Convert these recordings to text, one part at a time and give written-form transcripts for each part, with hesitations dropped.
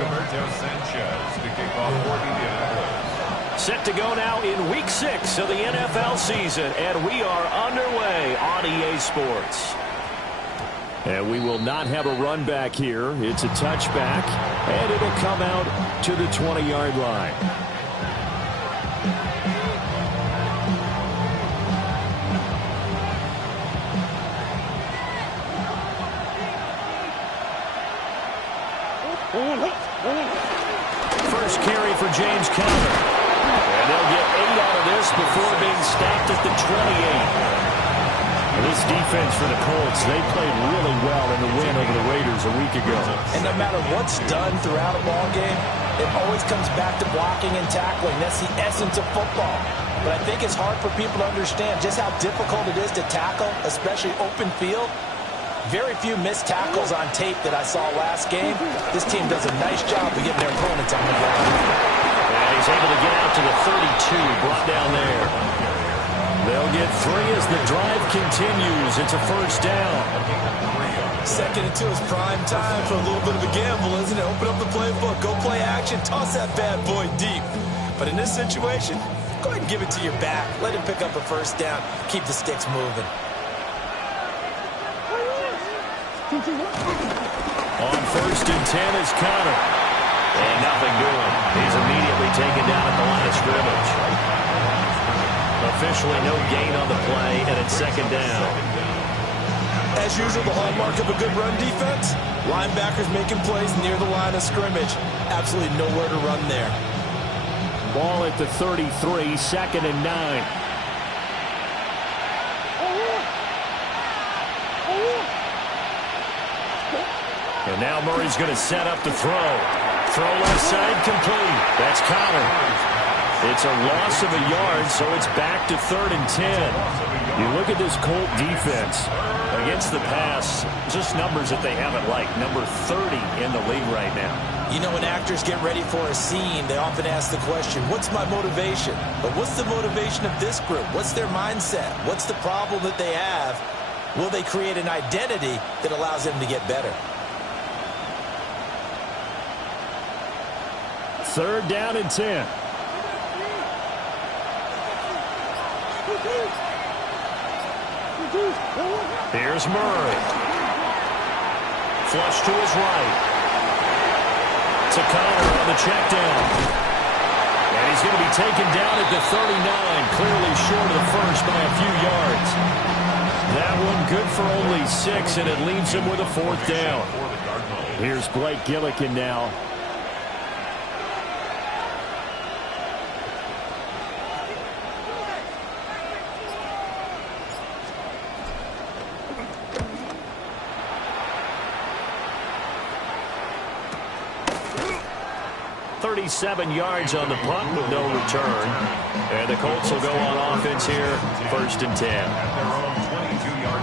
Rigoberto Sanchez to kick off for Indianapolis. Set to go now in Week 6 of the NFL season, and we are underway on EA Sports. And we will not have a run back here. It's a touchback, and it'll come out to the 20-yard line. First carry for James Conner. And they'll get 8 out of this before being stopped at the 28. This defense for the Colts, they played really well in the win over the Raiders a week ago. And no matter what's done throughout a ball game, it always comes back to blocking and tackling. That's the essence of football. But I think it's hard for people to understand just how difficult it is to tackle, especially open field. Very few missed tackles on tape that I saw last game. This team does a nice job of getting their opponents on the ground. And he's able to get out to the 32, brought down there. They'll get 3 as the drive continues. It's a first down. 2nd and 2 is prime time for a little bit of a gamble, isn't it? Open up the playbook, go play action, toss that bad boy deep. But in this situation, go ahead and give it to your back. Let him pick up a first down. Keep the sticks moving. On 1st and 10 is Conner. And nothing doing. He's immediately taken down at the line of scrimmage. Officially no gain on the play, and it's 2nd down. As usual, the hallmark of a good run defense, linebackers making plays near the line of scrimmage. Absolutely nowhere to run there. Ball at the 33, 2nd and 9. And now Murray's going to set up the throw. Throw left side complete. That's Conner. It's a loss of a yard, so it's back to 3rd and 10. You look at this Colt defense against the pass, just numbers that they haven't liked. Number 30 in the league right now. You know, when actors get ready for a scene, they often ask the question, what's my motivation? But what's the motivation of this group? What's their mindset? What's the problem that they have? Will they create an identity that allows them to get better? 3rd down and 10. Here's Murray. Flush to his right. To Conner on the check down. And he's going to be taken down at the 39, clearly short of the first by a few yards. That one good for only 6, and it leaves him with a 4th down. Here's Blake Gillikin now. .37 yards on the punt with no return. And the Colts will go on offense here, 1st and 10. At their own 22-yard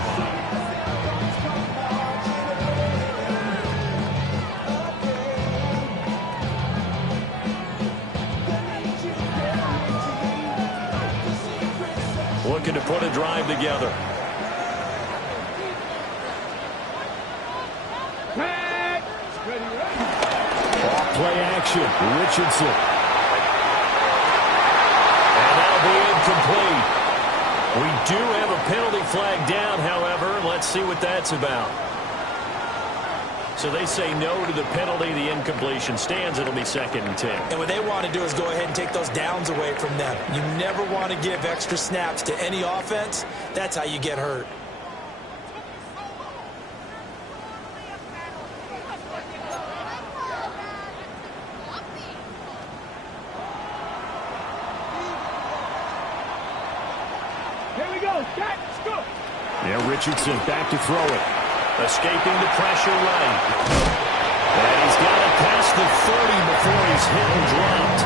line. Looking to put a drive together. Play action. Richardson. And that'll be incomplete. We do have a penalty flag down, however. Let's see what that's about. So they say no to the penalty. The incompletion stands. It'll be 2nd and 10. And what they want to do is go ahead and take those downs away from them. You never want to give extra snaps to any offense. That's how you get hurt. Yeah, Richardson back to throw it. Escaping the pressure right. And he's got it past the 30 before he's hit and dropped.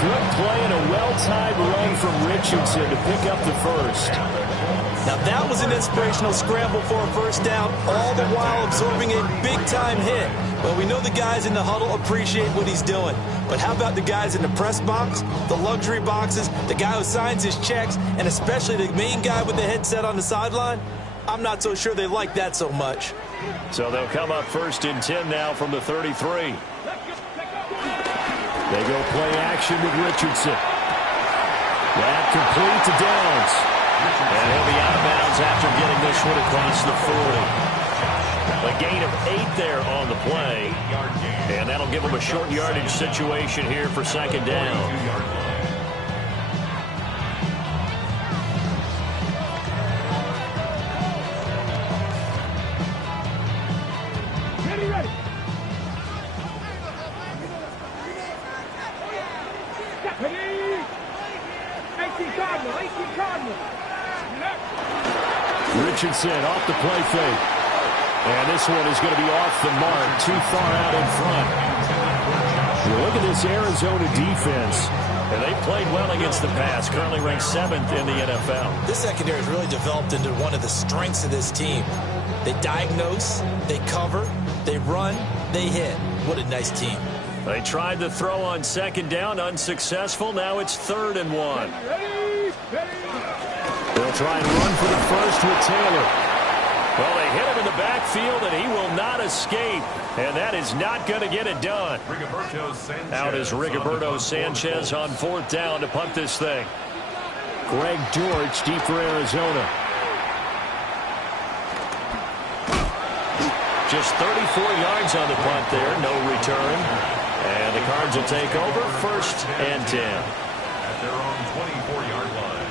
Good play and a well-timed run from Richardson to pick up the first. Now that was an inspirational scramble for a first down, all the while absorbing a big-time hit. Well, we know the guys in the huddle appreciate what he's doing. But how about the guys in the press box, the luxury boxes, the guy who signs his checks, and especially the main guy with the headset on the sideline? I'm not so sure they like that so much. So they'll come up 1st and 10 now from the 33. They go play action with Richardson. That complete to Downs. And he'll be out of bounds after getting this one across the 40. A gain of 8 there on the play. And that'll give them a short yardage situation here for second down. Richardson off the play fake. And this one is going to be off the mark, too far out in front. You look at this Arizona defense, and they played well against the pass, currently ranked 7th in the NFL. This secondary has really developed into one of the strengths of this team. They diagnose, they cover, they run, they hit. What a nice team. They tried the throw on second down, unsuccessful. Now it's 3rd and 1. They'll try and run for the first with Taylor. Well, they hit him in the backfield, and he will not escape. And that is not going to get it done. Out is Rigoberto Sanchez on 4th down to punt this thing. Greg Dortch deep for Arizona. Just 34 yards on the punt there, no return. And the Cards will take over 1st and 10. At their own 24-yard line.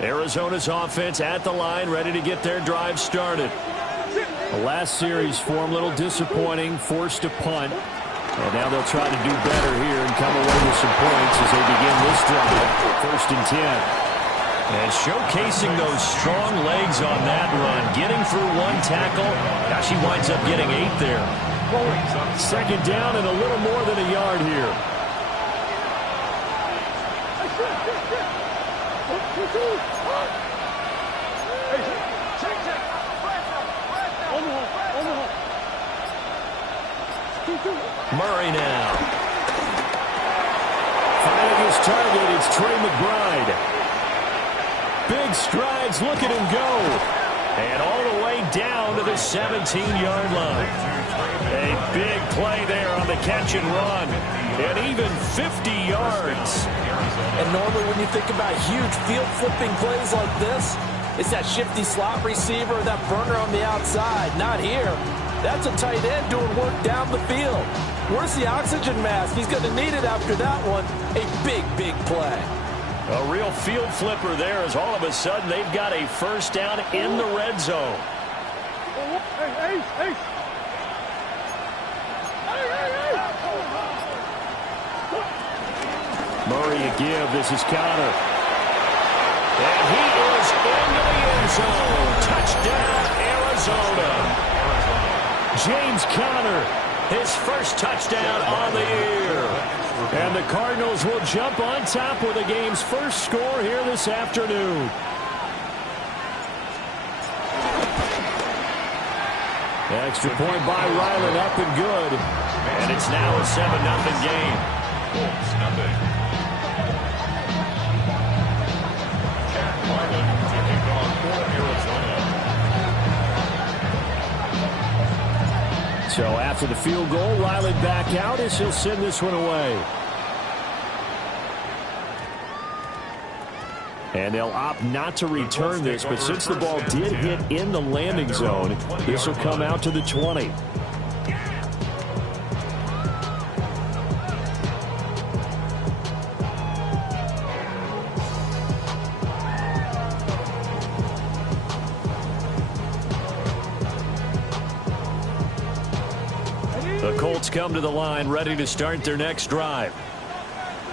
Arizona's offense at the line, ready to get their drive started. The last series for them, a little disappointing, forced to punt. And now they'll try to do better here and come away with some points as they begin this drive. 1st and 10. And showcasing those strong legs on that run, getting through one tackle. Now she winds up getting 8 there. 2nd down and a little more than a yard here. Murray now. Finding his target, it's Trey McBride. Big strides, look at him go. And all the way down to the 17-yard line. A big play there on the catch and run. And even 50 yards. And normally when you think about huge field-flipping plays like this, it's that shifty slot receiver or that burner on the outside. Not here. That's a tight end doing work down the field. Where's the oxygen mask? He's going to need it after that one. A big, big play. A real field flipper there as all of a sudden they've got a 1st down in the red zone. Murray a give. This is Conner. And he is into the end zone. Touchdown, Arizona. James Conner, his 1st touchdown on the year. And the Cardinals will jump on top with the game's 1st score here this afternoon. Extra point by Ryland, up and good. And it's now a 7-0 game. Colts nothing. Jack Ryland to kick off for Arizona. So after the field goal, Ryland back out as he'll send this one away. And they'll opt not to return this, but since the ball did hit in the landing zone, this will come out to the 20. The Colts come to the line, ready to start their next drive.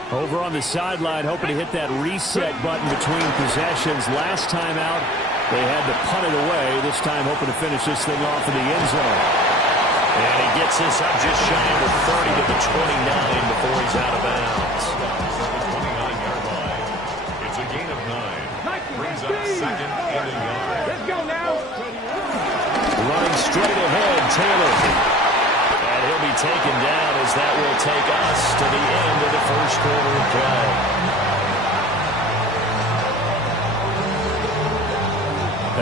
Over on the sideline, hoping to hit that reset button between possessions. Last time out, they had to punt it away. This time, hoping to finish this thing off in the end zone. And he gets this up just shy of the 30 to the 29 before he's out of bounds. 29-yard line. It's a gain of 9. Brings up second and a yard. Let's go now. Running straight ahead, Taylor. And he'll be taken down as that will take us to the end of the first quarter of play.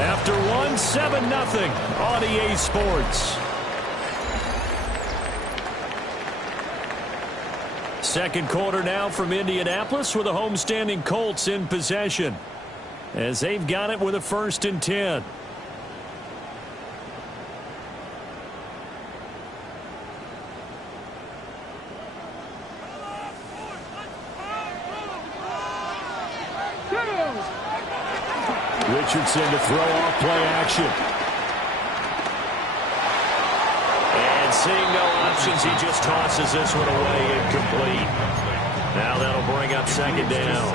After 7-0 on EA Sports. Second quarter now from Indianapolis with the homestanding Colts in possession as they've got it with a 1st and 10. Richardson to throw off play action. And seeing no options, he just tosses this one away incomplete. Now that'll bring up 2nd down.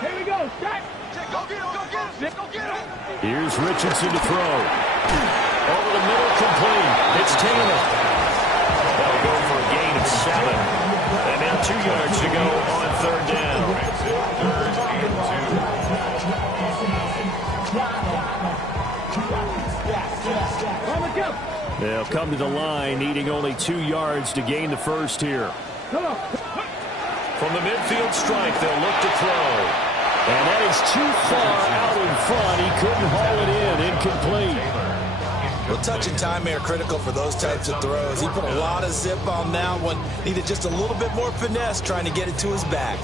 Here we go. Start. Go get him. Go get him. Go get him. Here's Richardson to throw. Over the middle, complete. It's Taylor. That'll go for a gain of 7. And now 2 yards to go on 3rd down. They'll come to the line, needing only 2 yards to gain the first here. From the midfield strike, they'll look to throw. And that is too far out in front. He couldn't haul it in. Incomplete. Well, touch and time are critical for those types of throws. He put a lot of zip on that one. Needed just a little bit more finesse trying to get it to his back.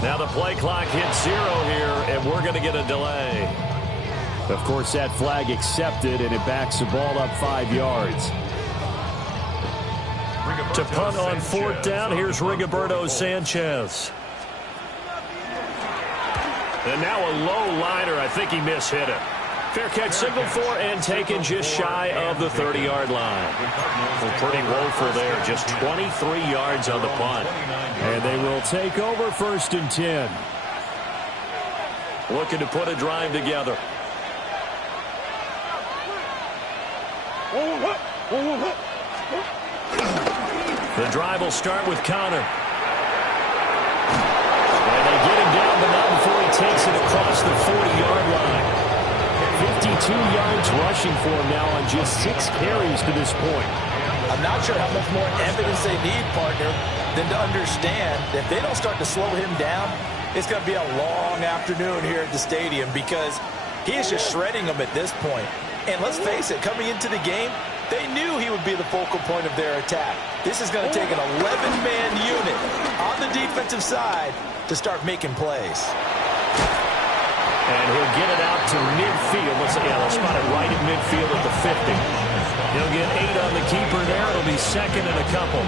Now the play clock hits 0 here, and we're going to get a delay. Of course, that flag accepted, and it backs the ball up 5 yards. To punt on 4th down, here's Rigoberto Sanchez. And now a low liner. I think he mishit it. Fair catch signaled for and taken just shy of the 30-yard line. Well, pretty woeful there. Just 23 yards on the punt. And they will take over 1st and 10. Looking to put a drive together. The drive will start with Connor. And they get him down, but not before he takes it across the 40-yard line. 52 yards rushing for him now on just 6 carries to this point. I'm not sure how much more evidence they need, partner, than to understand that if they don't start to slow him down, it's going to be a long afternoon here at the stadium because he is just shredding them at this point. And let's face it, coming into the game, they knew he would be the focal point of their attack. This is going to take an 11-man unit on the defensive side to start making plays. And he'll get it out to midfield. They'll spot it right at midfield at the 50. He'll get 8 on the keeper there. It'll be 2nd and a couple.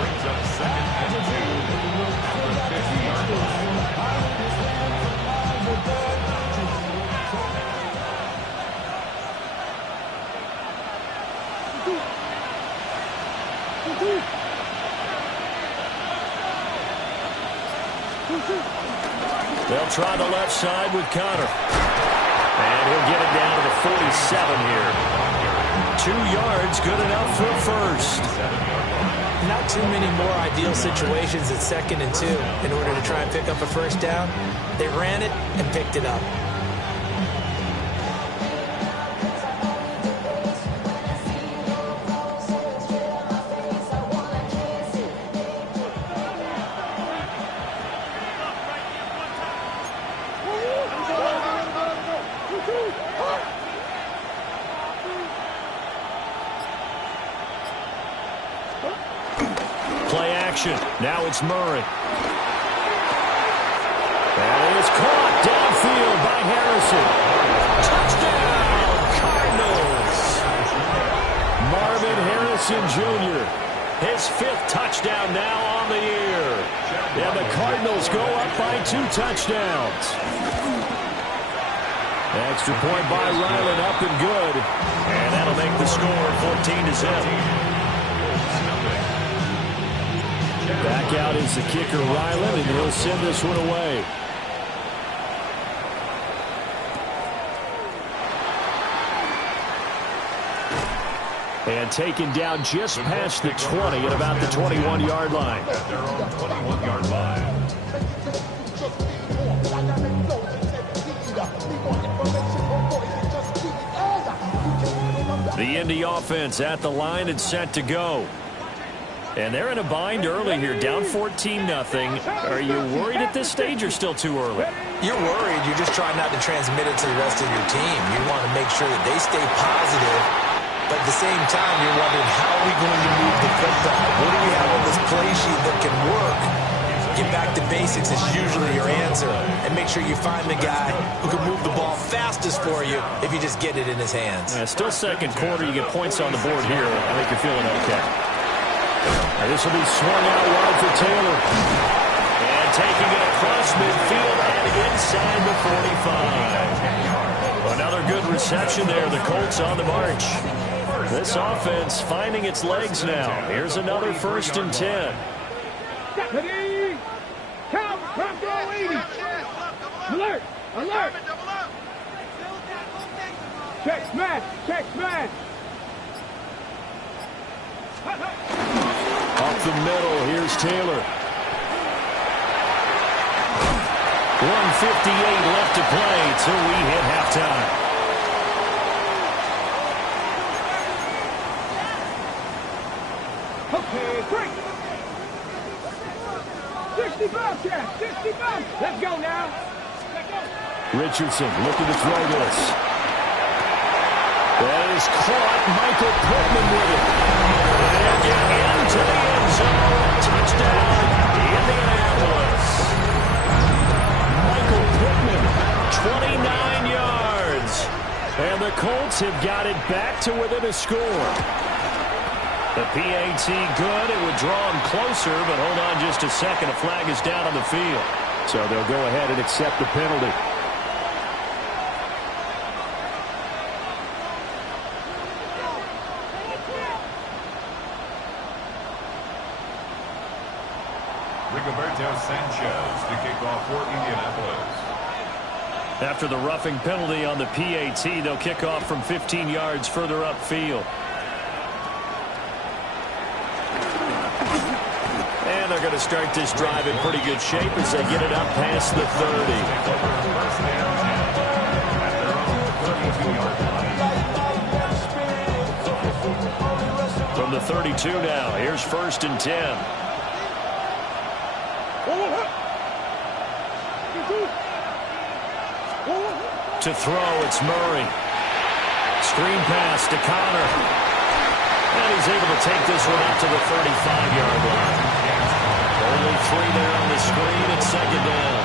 They'll try the left side with Connor. And he'll get it down to the 47 here. 2 yards, good enough for a first. Not too many more ideal situations at 2nd and 2 in order to try and pick up a first down. They ran it and picked it up. Play action. Now it's Murray. That is caught downfield by Harrison. Touchdown, Cardinals. Marvin Harrison Jr. His 5th touchdown now on the year. And the Cardinals go up by 2 touchdowns. Extra point by Ryland, up and good. And that'll make the score 14-0. Back out is the kicker, Ryland, and he'll send this one away. And taken down just past the 20 at about the 21-yard line. At their own 21-yard line. The Indy offense at the line and set to go. And they're in a bind early here, down 14-0. Are you worried at this stage or still too early? You're worried. You're just trying not to transmit it to the rest of your team. You want to make sure that they stay positive. But at the same time, you're wondering, how are we going to move the football? What do we have on this play sheet that can work? Get back to basics is usually your answer. And make sure you find the guy who can move the ball fastest for you if you just get it in his hands. Yeah, still second quarter. You get points on the board here. I think you're feeling okay. And this will be swung out wide for Taylor. And taking it across midfield and inside the 45. Another good reception there. The Colts on the march. This offense finding its legs now. Here's another 1st and 10. Ready? Count. Count. Go 80. Alert. Alert. Check smash. Check smash. Off the middle, here's Taylor. 1:58 left to play till we hit halftime. Okay, break. 65, Jack. 65. Let's go now. Richardson looking to throw this. That is caught. Michael Pittman with it. And get into the end zone. Touchdown, Indianapolis. Michael Pittman, 29 yards. And the Colts have got it back to within a score. The PAT good. It would draw them closer, but hold on just a second. A flag is down on the field. So they'll go ahead and accept the penalty. Rigoberto Sanchez to kick off for Indianapolis. After the roughing penalty on the PAT, they'll kick off from 15 yards further upfield. And they're going to start this drive in pretty good shape as they get it up past the 30. From the 32 now, here's 1st and 10. To throw, it's Murray. Screen pass to Connor. And he's able to take this one out to the 35-yard line. Only 3 there on the screen and 2nd down.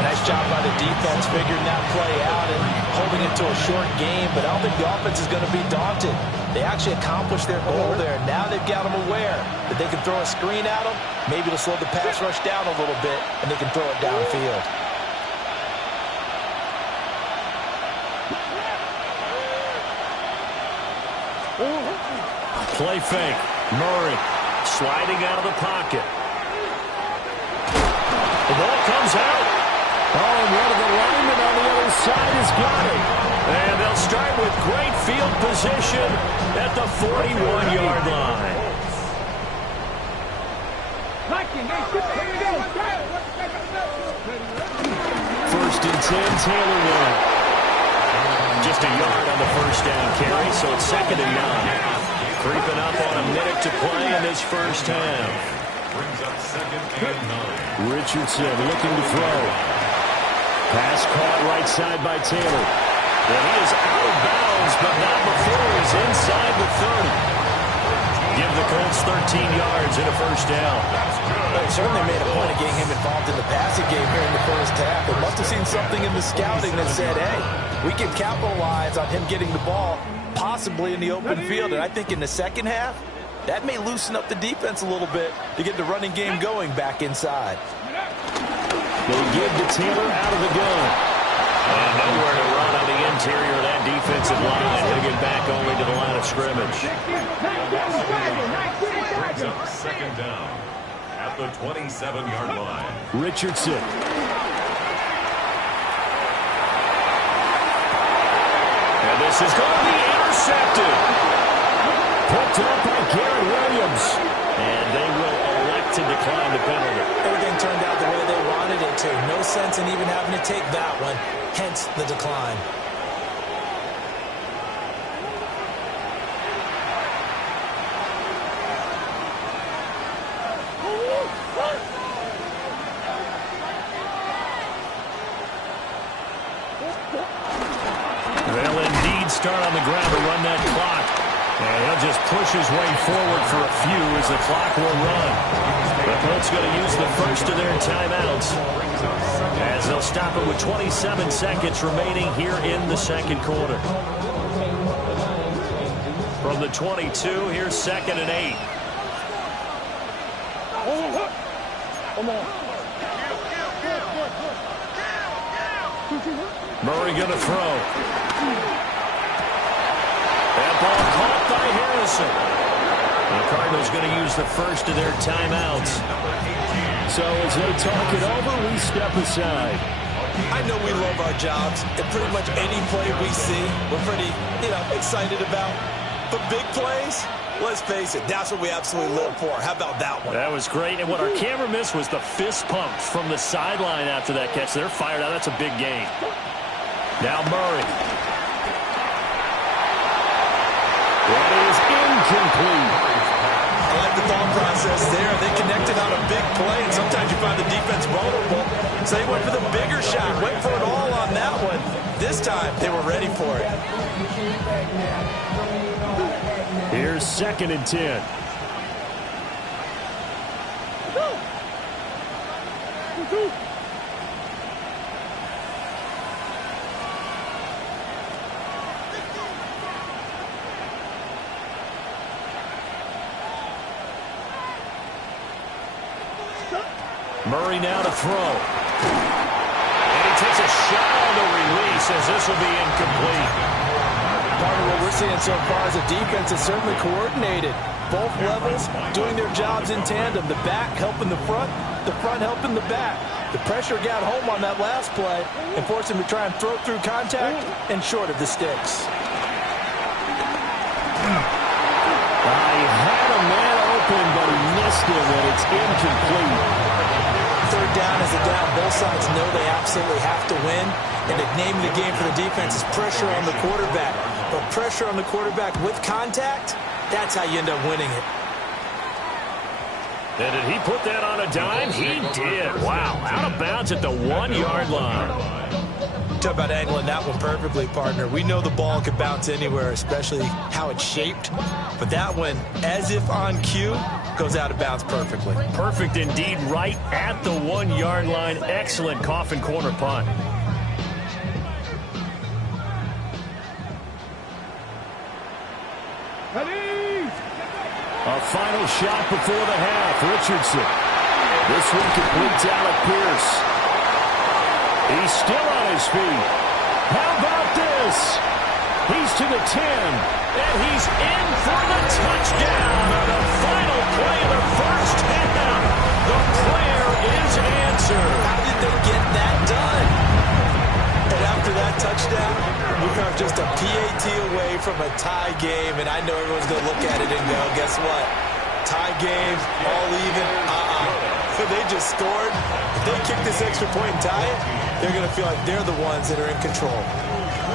Nice job by the defense figuring that play out and holding it to a short game, but I don't think the offense is going to be daunted. They actually accomplished their goal there. Now they've got them aware that they can throw a screen at them, maybe to slow the pass rush down a little bit, and they can throw it downfield. Play fake. Murray sliding out of the pocket. The ball comes out. Oh, and one of the linemen on the other side has got it. And they'll start with great field position at the 41-yard line. 1st and 10, Taylor won. Just a yard on the 1st down carry, so it's 2nd and 9. Creeping up on a minute to play in this 1st half. Brings up 2nd and 9. Richardson looking to throw. Pass caught right side by Taylor. And he is out of bounds, but not before he's inside the 30. Give the Colts 13 yards and a 1st down. They certainly made a point of getting him involved in the passing game here in the 1st half. They must have seen something in the scouting that said, hey, we can capitalize on him getting the ball possibly in the open field. And I think in the 2nd half, That may loosen up the defense a little bit to get the running game going back inside. They give to Taylor out of the gun. And nowhere to run on the interior of that defensive line. He'll get back only to the line of scrimmage. Second down at the 27-yard line. Richardson. And this is going to be intercepted. Picked up by Garrett Williams. And they will elect to decline the penalty. Everything turned out the way they wanted it to. No sense in even having to take that one. Hence the decline. They'll indeed start on the ground to run that clock. And he'll just push his way forward for a few as the clock will run. The Colts going to use the first of their timeouts as they'll stop it with 27 seconds remaining here in the second quarter. From the 22, here's 2nd and 8. Murray going to throw. That ball caught by Harrison. The Cardinals going to use the first of their timeouts. So as they talk it over, we step aside. I know we love our jobs, and pretty much any play we see, we're pretty, excited about. But big plays, let's face it, that's what we absolutely live for. How about that one? That was great, and what our camera missed was the fist pump from the sideline after that catch. They're fired out. That's a big gain. Now Murray. That is incomplete. I like the thought process there. They connected on a big play, and sometimes you find the defense vulnerable. So they went for the bigger shot, went for it all on that one. This time, they were ready for it. Here's 2nd and 10. Murray now to throw. And he takes a shot on the release as this will be incomplete. Part of what we're seeing so far is the defense is certainly coordinated. Both levels doing their jobs in tandem. The back helping the front helping the back. The pressure got home on that last play and forced him to try and throw through contact and short of the sticks. I had a man open, but he missed him, and it's incomplete. Third down is a down. Both sides know they absolutely have to win. And the name of the game for the defense is pressure on the quarterback. But pressure on the quarterback with contact, that's how you end up winning it. And did he put that on a dime? He did. Wow. Out of bounds at the 1-yard line. Talk about angling that one perfectly, partner. We know the ball could bounce anywhere, especially how it's shaped. But that one, as if on cue, goes out of bounds perfectly. Perfect indeed, right at the 1-yard line. Excellent coffin corner punt. A final shot before the half. Richardson. This one complete to Alec Pierce. He's still on his feet. How about this? He's to the 10, and he's in for the touchdown on the final play of the first half. The prayer is answered. How did they get that done? And after that touchdown, we are just a PAT away from a tie game, and I know everyone's going to look at it and go, guess what? Tie game, all even, So they just scored. If they kick this extra point and tie it, they're going to feel like they're the ones that are in control.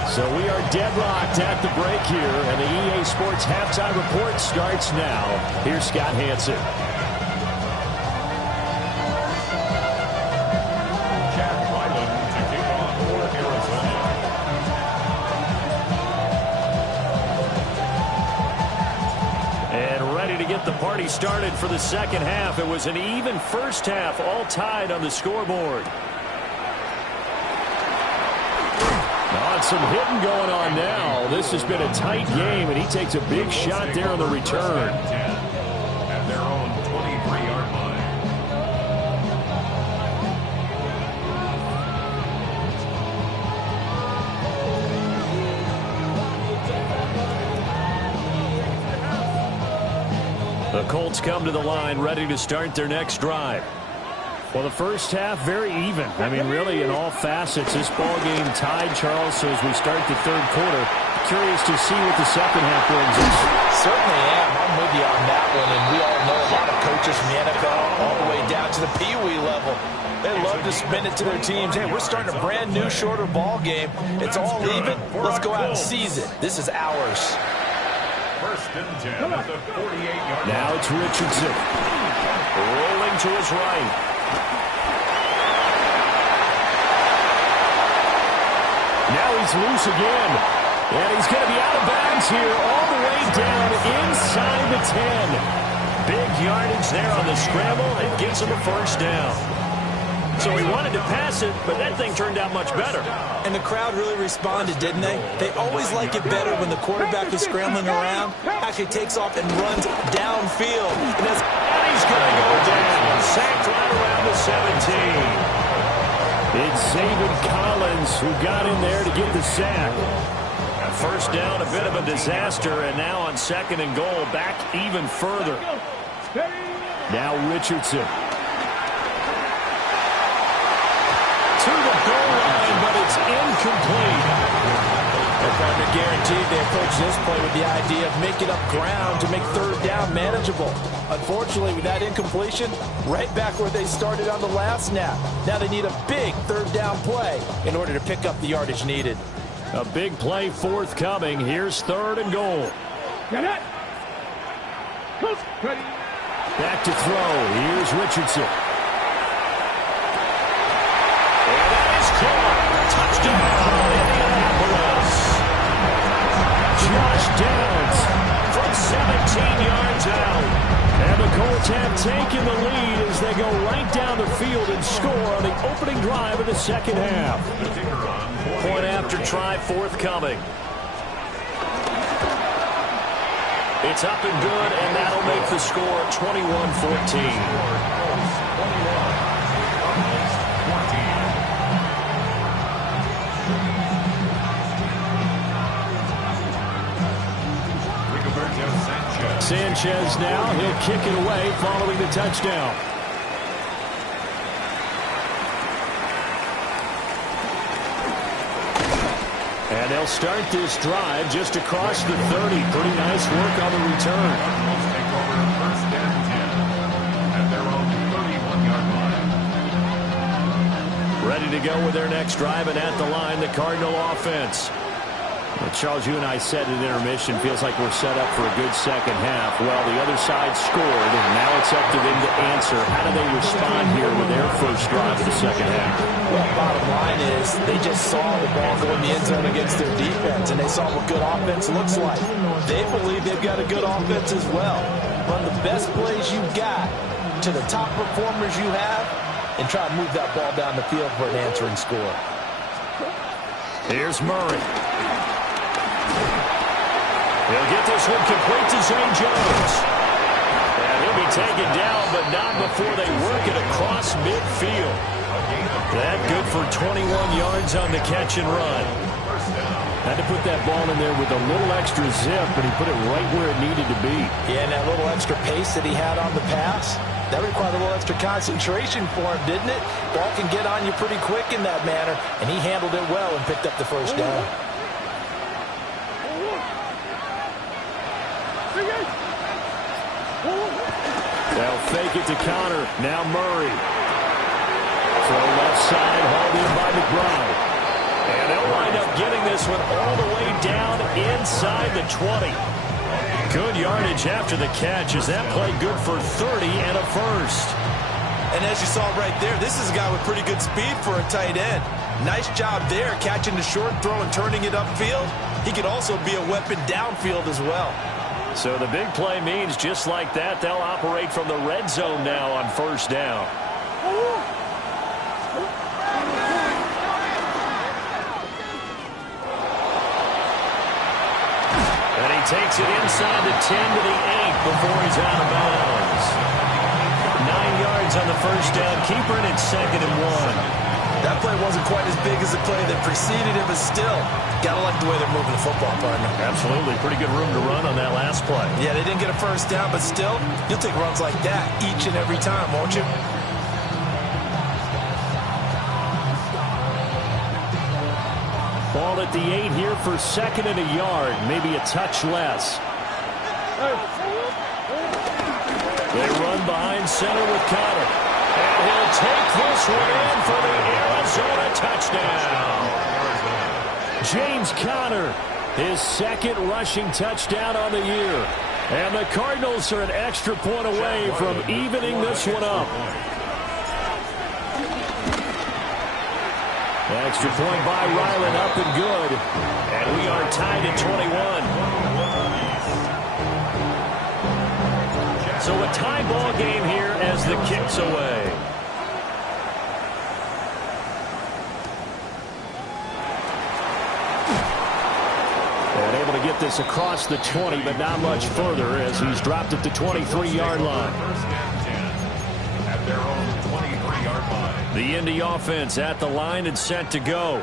So we are deadlocked at the break here, and the EA Sports Halftime Report starts now. Here's Scott Hanson. Jack Ryland to kick off for Arizona. And ready to get the party started for the second half. It was an even first half, all tied on the scoreboard. Some hitting going on now. This has been a tight game, and he takes a big shot there on the return. The Colts come to the line ready to start their next drive. Well, the first half, very even. I mean, really, in all facets, this ball game tied, Charles. So as we start the third quarter, curious to see what the second half brings us. Certainly am. I'm with you on that one. And we all know a lot of coaches from the NFL all the way down to the Pee-wee level. They love to spin it to their teams. Hey, we're starting a brand new, shorter ball game. It's all even. Let's go out and seize it. This is ours. First and 10 at the 48-yard line. Now it's Richardson. Rolling to his right. Now he's loose again. And he's going to be out of bounds here all the way down inside the 10. Big yardage there on the scramble. It gives him a first down. So he wanted to pass it, but that thing turned out much better. And the crowd really responded, didn't they? They always like it better when the quarterback is scrambling around, actually takes off and runs downfield. And he's going to go down. Sacked right around the 17. It's Zaven Collins who got in there to get the sack. First down, a bit of a disaster, and now on second and goal, back even further. Now Richardson. To the goal line, but it's incomplete. They're guaranteed they approach this play with the idea of making up ground to make third down manageable. Unfortunately, with that incompletion, right back where they started on the last snap. Now they need a big third down play in order to pick up the yardage needed. A big play forthcoming. Here's third and goal. Back to throw. Here's Richardson. And that is caught. Touchdown, Indianapolis. Josh Downs from 17 yards out. And the Colts have taken the lead as they go right down the field and score on the opening drive of the second half. Point after try forthcoming. It's up and good, and that'll make the score 21-14. Sanchez now, he'll kick it away following the touchdown. And they'll start this drive just across the 30. Pretty nice work on the return. Cardinals take over first and 10 at their own 31-yard line. Ready to go with their next drive, and at the line, the Cardinal offense. Well, Charles, you and I said at intermission, feels like we're set up for a good second half. Well, the other side scored, and now it's up to them to answer. How do they respond here with their first drive of the second half? Well, bottom line is they just saw the ball go in the end zone against their defense, and they saw what good offense looks like. They believe they've got a good offense as well. Run the best plays you got to the top performers you have, and try to move that ball down the field for an answering score. Here's Murray. He'll get this one complete to Zane Jones. And he'll be taken down, but not before they work it across midfield. That good for 21 yards on the catch and run. Had to put that ball in there with a little extra zip, but he put it right where it needed to be. Yeah, and that little extra pace that he had on the pass, that required a little extra concentration for him, didn't it? Ball can get on you pretty quick in that manner, and he handled it well and picked up the first down. They'll fake it to counter. Now Murray. Throw left side, hauled in by McBride. And they'll wind up getting this one all the way down inside the 20. Good yardage after the catch. Is that play good for 30 and a first? And as you saw right there, this is a guy with pretty good speed for a tight end. Nice job there, catching the short throw and turning it upfield. He can also be a weapon downfield as well. So the big play means just like that, they'll operate from the red zone now on first down. And he takes it inside the 10 to the 8 before he's out of bounds. 9 yards on the first down keeper, and it's 2nd and 1. That play wasn't quite as big as the play that preceded it, but still, gotta like the way they're moving the football, partner. Absolutely. Pretty good room to run on that last play. Yeah, they didn't get a first down, but still, you'll take runs like that each and every time, won't you? Ball at the 8 here for second and a yard, maybe a touch less. They run behind center with Conner. And he'll take this one in for the Arizona touchdown. James Conner, his second rushing touchdown on the year. And the Cardinals are an extra point away from evening this one up. Extra point by Ryland, up and good. And we are tied at 21. So a tie ball game here as the kick's away. And able to get this across the 20, but not much further as he's dropped at the 23-yard line. At their own 23-yard line. The Indy offense at the line and set to go.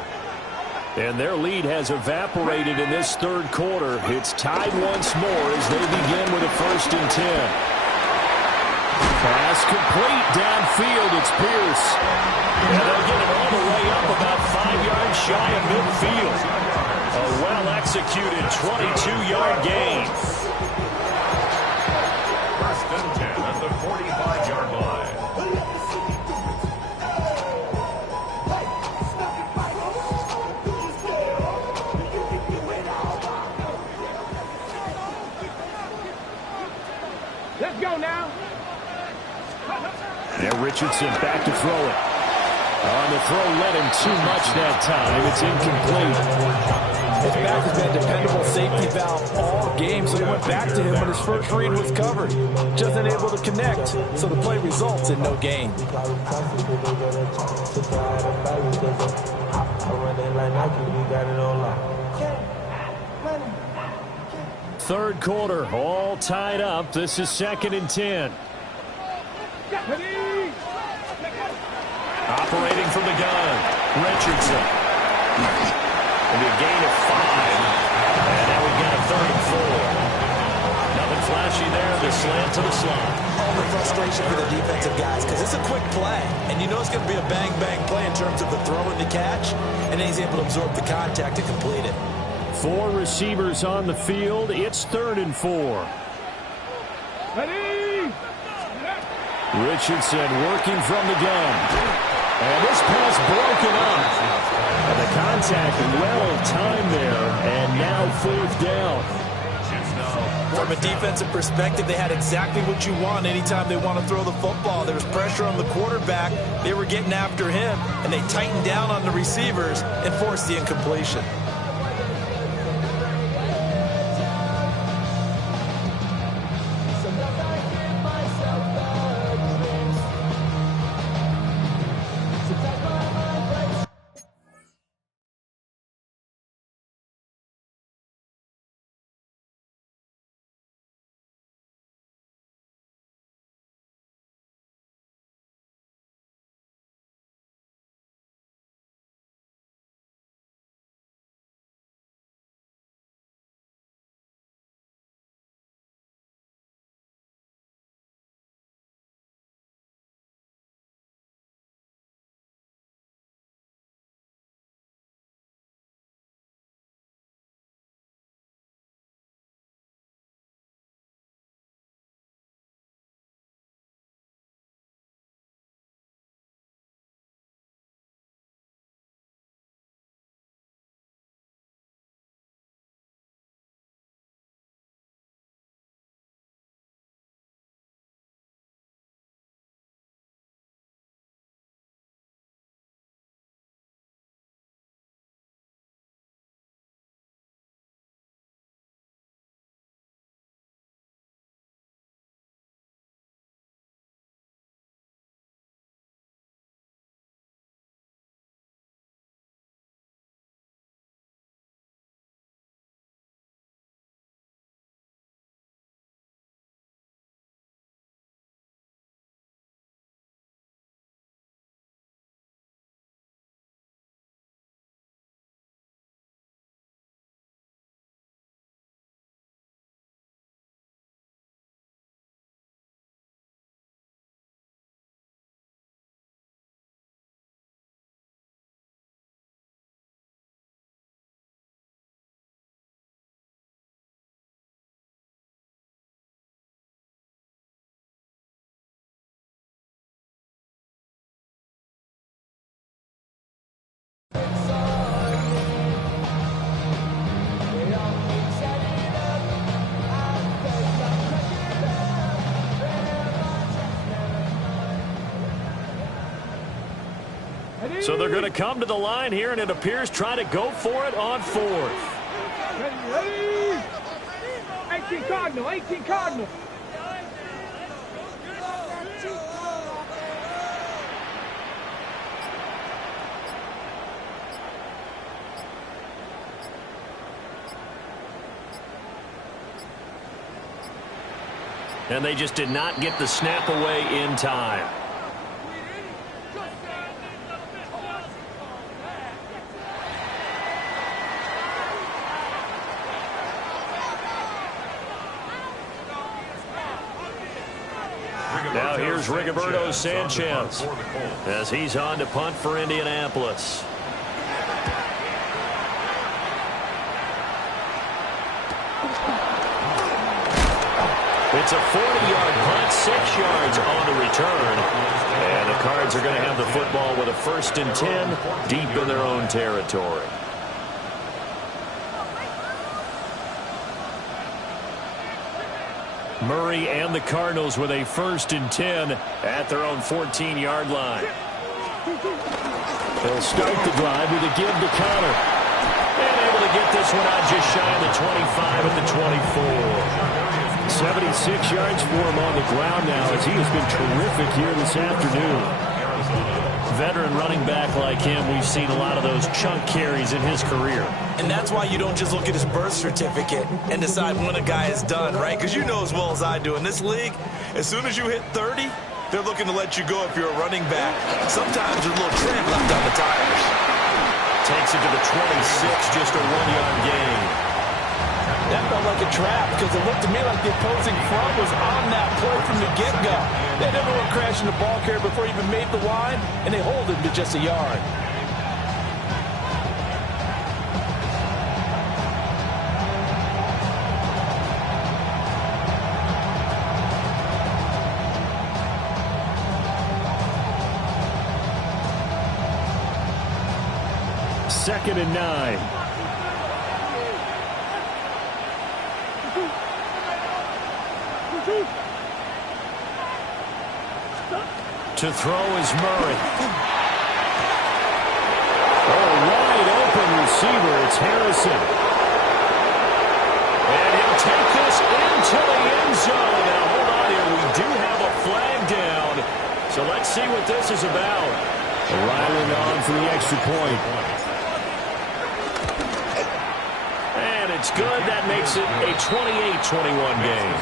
And their lead has evaporated in this third quarter. It's tied once more as they begin with a 1st and 10. Pass complete downfield. It's Pierce. And they'll get it all the way up about 5 yards shy of midfield. A well-executed 22-yard gain. 1st and 10 at the 45-yard line. Let's go now. Now Richardson back to throw it. On the throw, led him too much that time. It's incomplete. His back has been a dependable safety valve all game, so they went back to him when his first read was covered. Just unable to connect, so the play results in no gain. Third quarter, all tied up. This is 2nd and 10. Operating from the gun, Richardson. It'll be a gain of 5. And now we've got a 3rd and 4. Nothing flashy there. The slant to the slot. All the frustration for the defensive guys because it's a quick play. And you know it's going to be a bang-bang play in terms of the throw and the catch. And then he's able to absorb the contact and complete it. 4 receivers on the field. It's 3rd and 4. Richardson working from the gun. And this pass broken up. And the contact well timed there. And now 4th down. From a defensive perspective, they had exactly what you want anytime they want to throw the football. There was pressure on the quarterback. They were getting after him. And they tightened down on the receivers and forced the incompletion. So they're going to come to the line here, and it appears try to go for it on fourth. Ready? 18 Cardinal, 18 Cardinal. And they just did not get the snap away in time. Now here's Rigoberto Sanchez as he's on to punt for Indianapolis. It's a 40-yard punt, 6 yards on the return. And the Cards are going to have the football with a 1st and 10 deep in their own territory. Murray and the Cardinals with a 1st and 10 at their own 14-yard line. They'll start the drive with a give to Connor. And able to get this one out just shy of the 25 at the 24. 76 yards for him on the ground now as he has been terrific here this afternoon. Veteran running back like him, we've seen a lot of those chunk carries in his career. And that's why you don't just look at his birth certificate and decide when a guy is done, right? Because you know as well as I do, in this league, as soon as you hit 30, they're looking to let you go if you're a running back. Sometimes there's a little tread left on the tires. Takes it to the 26, just a 1-yard gain. That felt like a trap because it looked to me like the opposing front was on that play from the get-go. They never were crashing the ball carrier before he even made the line, and they hold him to just a yard. Second and 9. To throw is Murray. Oh, wide open receiver. It's Harrison. And he'll take this into the end zone. Now, hold on here. We do have a flag down. So let's see what this is about. Ryland on for the extra point. And it's good. That makes it a 28-21 game.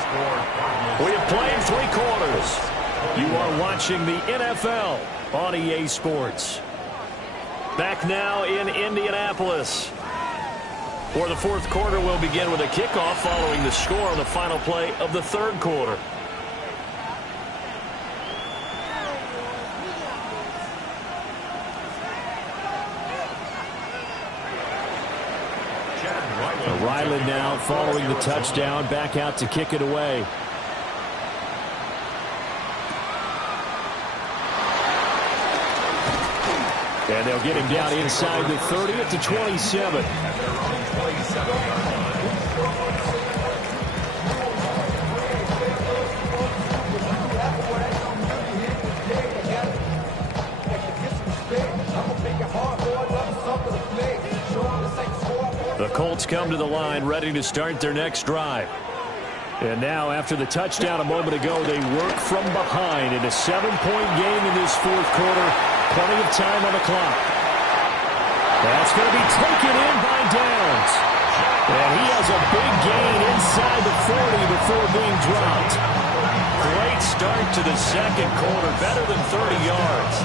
We have played 3 quarters. You are watching the NFL on EA Sports. Back now in Indianapolis. For the 4th quarter, we'll begin with a kickoff following the score on the final play of the 3rd quarter. Ryland now following the touchdown, back out to kick it away. And they'll get him down inside the 30 at the 27. The Colts come to the line ready to start their next drive. And now, after the touchdown a moment ago, they work from behind in a 7-point game in this 4th quarter. Plenty of time on the clock. That's going to be taken in by Downs. And he has a big gain inside the 40 before being dropped. Great start to the 2nd quarter, better than 30 yards.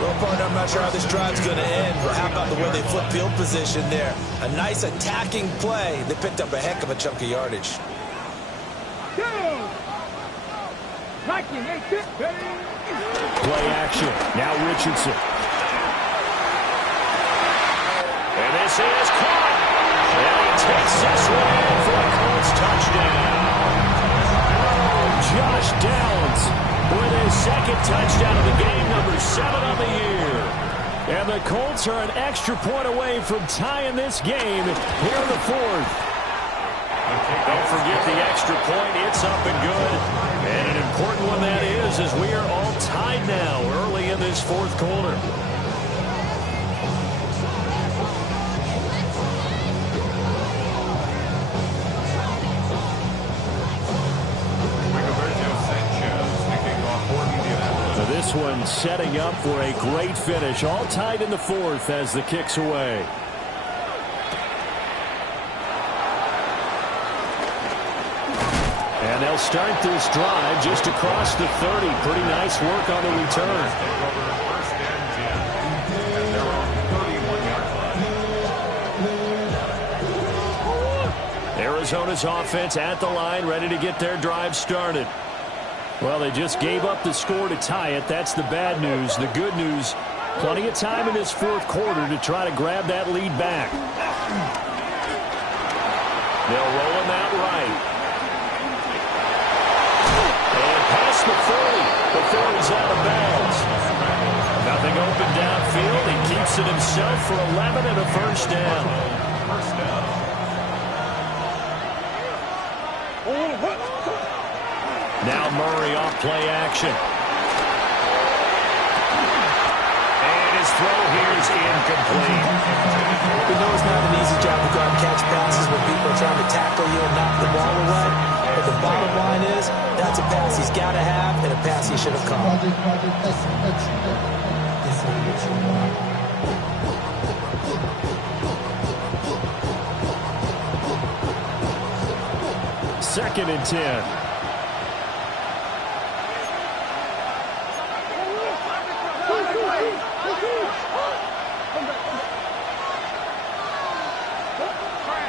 Well, partner, I'm not sure how this drive's going to end, but how about the way they flip field position there? A nice attacking play. They picked up a heck of a chunk of yardage. Play action. Now Richardson. And this is caught. And he takes this one in for a Colts touchdown. Josh Downs with his 2nd touchdown of the game, number 7 on the year. And the Colts are an extra point away from tying this game here in the 4th. Don't forget the extra point. It's up and good. And an important 4th. 1 one, that is, as we are all tied now early in this 4th quarter. 4th and 1 now. and setting up for a great finish. All tied in the fourth as the kick's away. And they'll start this drive just across the 30. Pretty nice work on the return. Arizona's offense at the line, ready to get their drive started. Well, they just gave up the score to tie it. That's the bad news. The good news, plenty of time in this fourth quarter to try to grab that lead back. They'll roll him out right. And past the 40 before he's out of bounds. Nothing open downfield. He keeps it himself for 11 and a first down. Now Murray off play action. And his throw here is incomplete. We know it's not an easy job to go out and catch passes when people are trying to tackle you and knock the ball away. But the bottom line is, that's a pass he's got to have and a pass he should have caught. Second and 10.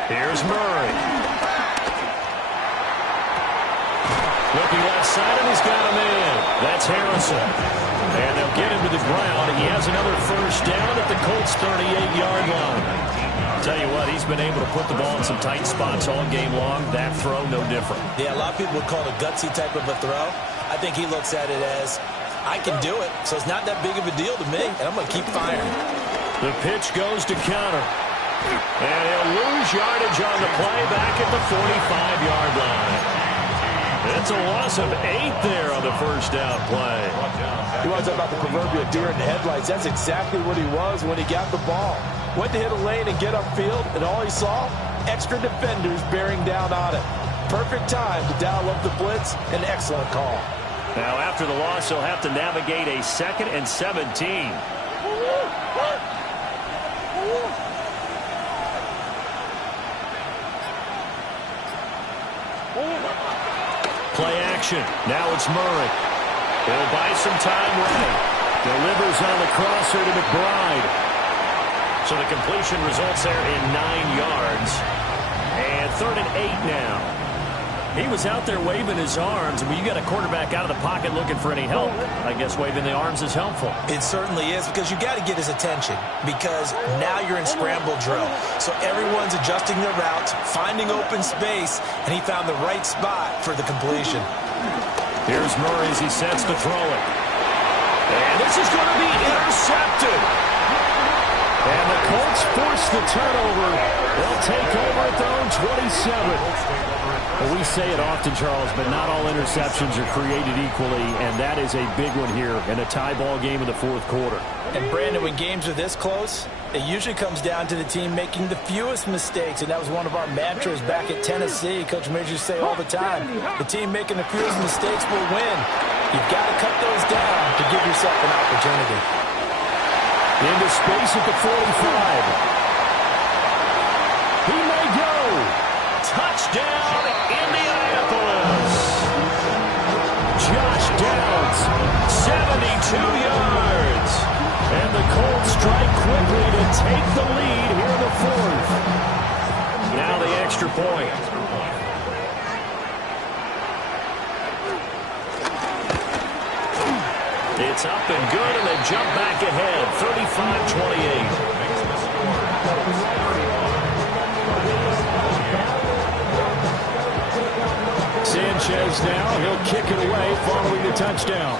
Here's Murray. Looking left side, and he's got him in. That's Harrison. And they'll get him to the ground. He has another first down at the Colts' 38-yard line. Tell you what, he's been able to put the ball in some tight spots all game long. That throw, no different. Yeah, a lot of people would call it a gutsy type of a throw. I think he looks at it as, I can do it, so it's not that big of a deal to me, and I'm going to keep firing. The pitch goes to counter. And he'll lose yardage on the play back at the 45-yard line. It's a loss of 8 there on the first down play. You want to talk about the proverbial deer in the headlights? That's exactly what he was when he got the ball. Went to hit a lane and get upfield, and all he saw, extra defenders bearing down on it. Perfect time to dial up the blitz. An excellent call. Now, after the loss, he'll have to navigate a 2nd and 17. Play action. Now it's Murray. He'll buy some time right. Delivers on the crosser to McBride. So the completion results there in 9 yards. And 3rd and 8 now. He was out there waving his arms. When you got a quarterback out of the pocket looking for any help, I guess waving the arms is helpful. It certainly is, because you got to get his attention, because now you're in scramble drill. So everyone's adjusting their routes, finding open space, and he found the right spot for the completion. Here's Murray as he sets to throw it. And this is going to be intercepted. And the Colts force the turnover. They'll take over at their own 27. Well, we say it often, Charles, but not all interceptions are created equally, and that is a big one here in a tie ball game in the fourth quarter. And, Brandon, when games are this close, it usually comes down to the team making the fewest mistakes, and that was one of our mantras back at Tennessee. Coach Majors used to say all the time, the team making the fewest mistakes will win. You've got to cut those down to give yourself an opportunity. Into space at the 45. He may go. Touchdown, Indianapolis. Josh Downs, 72 yards. And the Colts strike quickly to take the lead here in the fourth. Now the extra point. It's up and good, and they jump back ahead, 35-28. Sanchez now, he'll kick it away following the touchdown.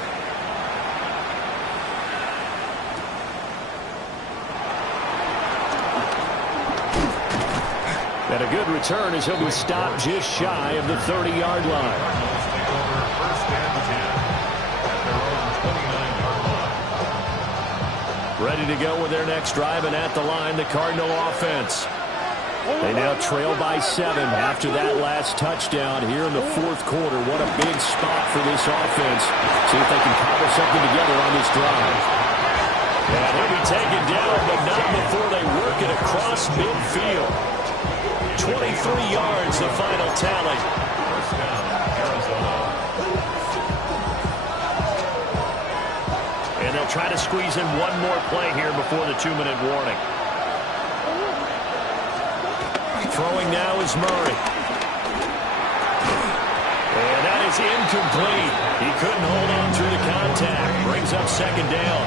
And a good return as he'll be stopped just shy of the 30-yard line. Ready to go with their next drive, and at the line, the Cardinal offense. They now trail by 7 after that last touchdown here in the fourth quarter. What a big spot for this offense. See if they can cobble something together on this drive. And he'll be taken down, but not before they work it across midfield. 23 yards, the final tally. First down, Arizona. And they'll try to squeeze in one more play here before the 2-minute warning. Throwing now is Murray. And that is incomplete. He couldn't hold on through the contact. Brings up second down.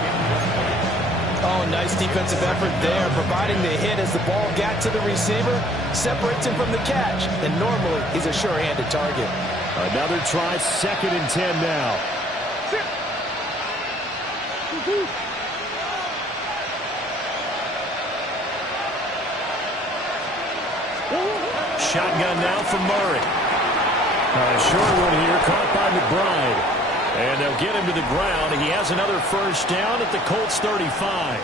Oh, nice defensive effort there, providing the hit as the ball got to the receiver, separates him from the catch, and normally he's a sure-handed target. Another try, 2nd and 10 now. Shotgun now from Murray. Short one here, caught by McBride. And they'll get him to the ground. He has another first down at the Colts 35.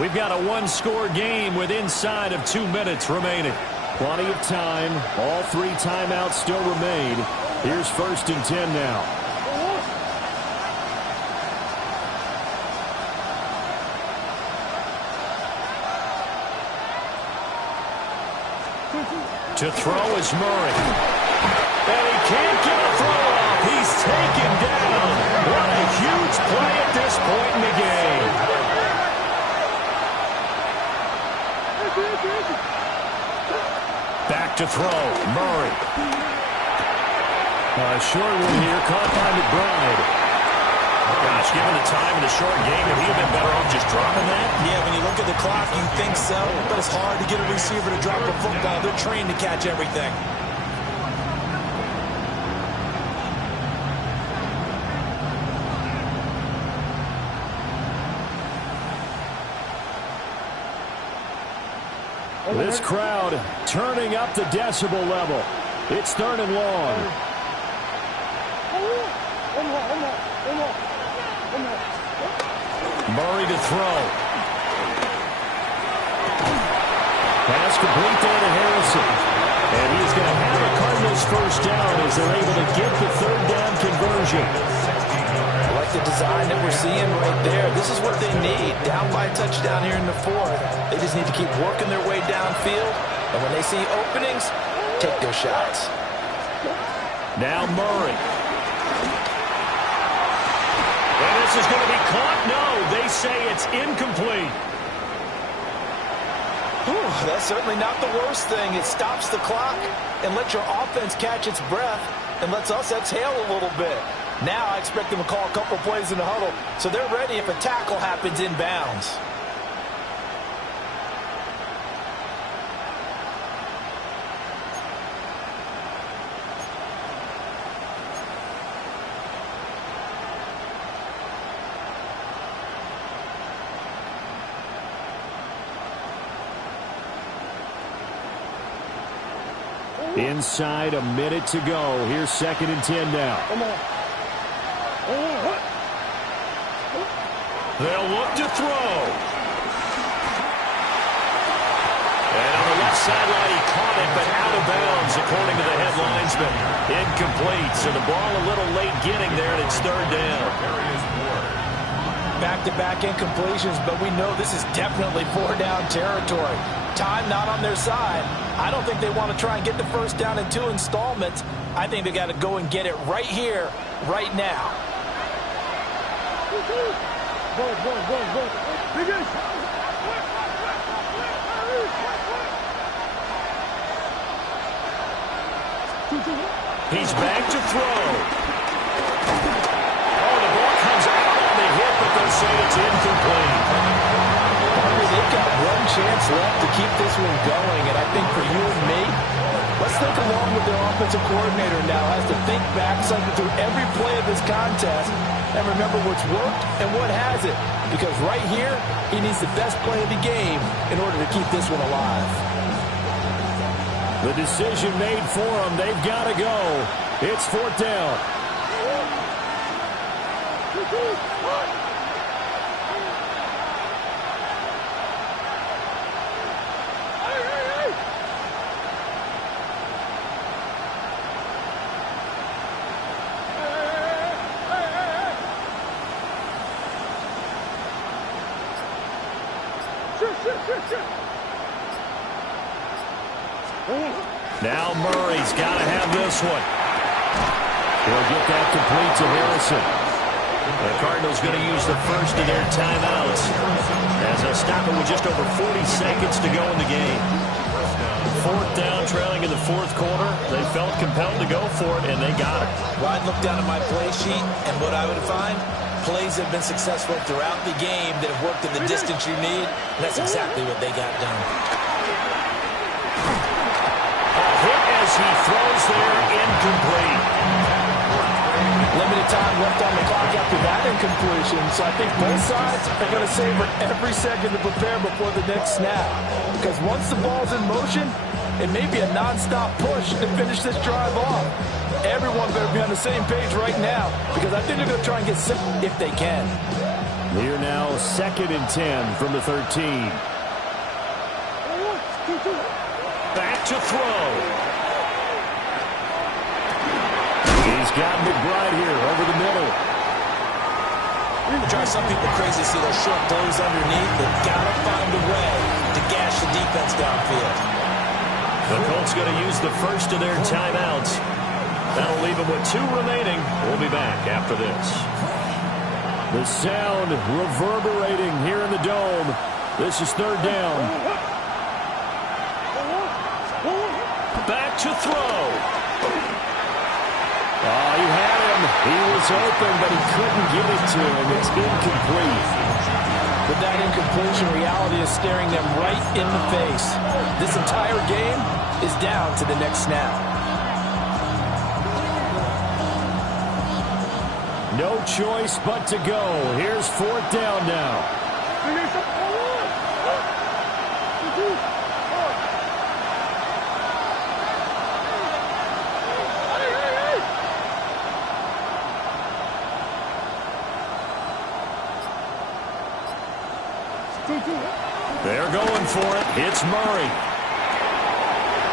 We've got a one-score game with inside of 2 minutes remaining. Plenty of time. All 3 timeouts still remain. Here's 1st and 10 now. To throw is Murray. And he can't get a throw off. He's taken down. What a huge play at this point in the game. Back to throw. Murray. Short one here, caught by McBride. Gosh, given the time in the short game, would he have been better off just dropping that? Yeah, when you look at the clock, you think so, but it's hard to get a receiver to drop a football. They're trained to catch everything. This crowd turning up the decibel level. It's 3rd and long. Murray to throw. Pass complete there to Harrison. And he's going to have a Cardinals first down as they're able to get the 3rd down conversion. I like the design that we're seeing right there. This is what they need. Down by a touchdown here in the 4th. They just need to keep working their way downfield. And when they see openings, take their shots. Now Murray. And this is going to be caught. No, they say it's incomplete. Whew, that's certainly not the worst thing. It stops the clock and lets your offense catch its breath and lets us exhale a little bit. Now I expect them to call a couple plays in the huddle so they're ready if a tackle happens inbounds. Inside, a minute to go. Here's 2nd and 10 now. They'll look to throw. And on the left sideline, he caught it, but out of bounds, according to the head linesman. Incomplete, so the ball a little late getting there, and it's 3rd down. Back-to-back incompletions, but we know this is definitely 4-down territory. Time not on their side. I don't think they want to try and get the first down in 2 installments. I think they got to go and get it right here, right now. He's back to throw. Oh, the ball comes out on the hit, but they'll say it's incomplete. They've got one chance left to keep this one going, and I think for you and me, let's think along with their offensive coordinator now has to think back, cycle through every play of this contest, and remember what's worked and what hasn't. Because right here, he needs the best play of the game in order to keep this one alive. The decision made for them. They've got to go. It's 4th down. Now Murray's got to have this one. He'll get that complete to Harrison. The Cardinals going to use the first of their timeouts as they'll stop it with just over 40 seconds to go in the game. Fourth down, trailing in the fourth quarter. They felt compelled to go for it, and they got it. Well, I'd look down at my play sheet, and what I would find, plays have been successful throughout the game that have worked at the distance you need, and that's exactly what they got done. A hit as he throws there, incomplete. Limited time left on the clock after that incompletion, so I think both sides are going to savor every second to prepare before the next snap. Because once the ball's in motion, it may be a non-stop push to finish this drive off. Everyone better be on the same page right now, because I think they're going to try and get set if they can. Here now, 2nd and 10 from the 13. Back to throw. He's got McBride here over the middle. It drives some people crazy to see those short throws underneath. They've got to find a way to gash the defense downfield. The Colts going to use the first of their timeouts. That'll leave them with 2 remaining. We'll be back after this. The sound reverberating here in the dome. This is 3rd down. Back to throw. Oh, he had him. He was open, but he couldn't get it to him. It's incomplete. But that incompletion reality is staring them right in the face. This entire game is down to the next snap. No choice but to go. Here's 4th down now. They're going for it. It's Murray.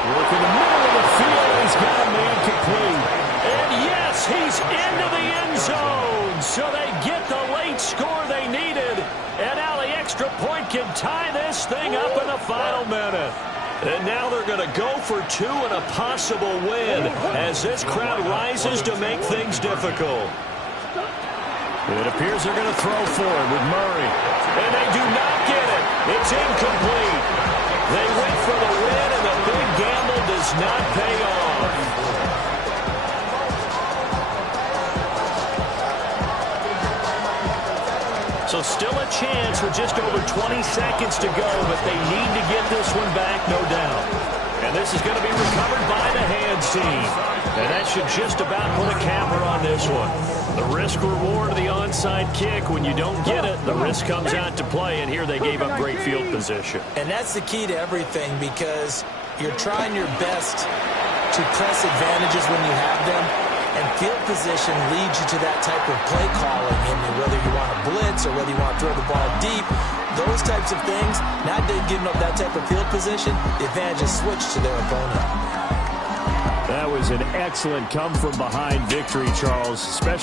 Work in the middle of the field. He's got a man complete. And yes, he's into the end zone. So they get the late score they needed. And now the extra point can tie this thing up in the final minute. And now they're going to go for 2 and a possible win as this crowd rises to make things difficult. It appears they're going to throw for it with Murray. And they do not get it. It's incomplete. They went for the win, and the big gamble does not pay off. So still a chance with just over 20 seconds to go, but they need to get this one back, no doubt. And this is going to be recovered by the hands team. And that should just about put a capper on this one. The risk-reward of the onside kick, when you don't get it, the risk comes out to play, and here they gave up great field position. And that's the key to everything, because you're trying your best to press advantages when you have them, and field position leads you to that type of play calling. And whether you want to blitz or whether you want to throw the ball deep, those types of things, not giving up that type of field position, the advantage is switched to their opponent. That was an excellent come-from-behind victory, Charles, especially